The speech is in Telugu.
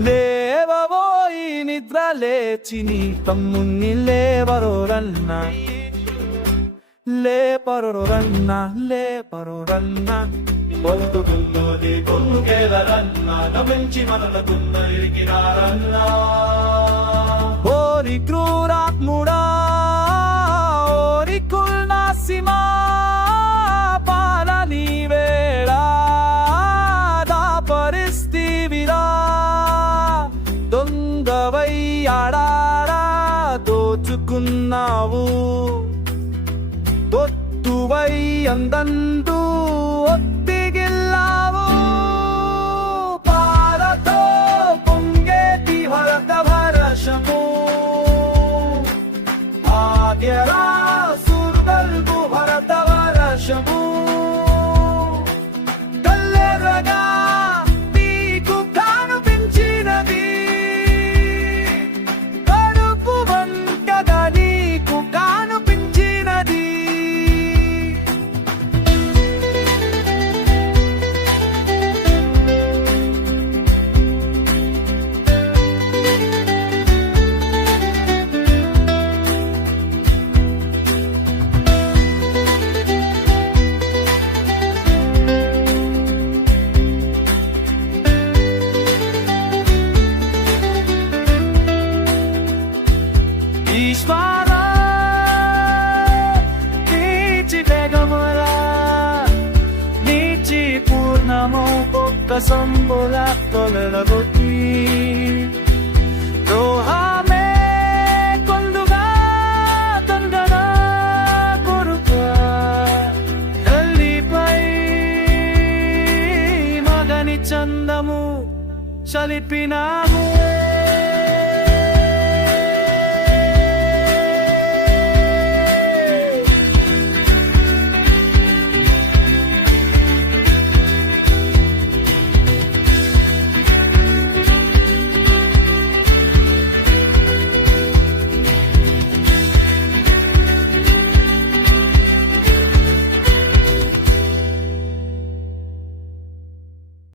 లేవబోయి నిద్ర లేచి నీ తమ్ముణ్ణి లేవరోరన్న. లేపరోరన్న లేపరోరన్న. పొందుకున్నది కొన్నుకేలరన్న నమించి మనలకున్న ఇరిగినారన్న ఓరి క్రూరాత్ముడా ఓరి కుల్నాసిమా పాల దోచుకున్నావు. ఒత్తువై అందంటూ పూర్ణము ఒక్క సంబుల తొలగొట్టి ద్రోహమే కొందుగా తొందర కొరుక తల్లిపై మగని చందము చలిపినాము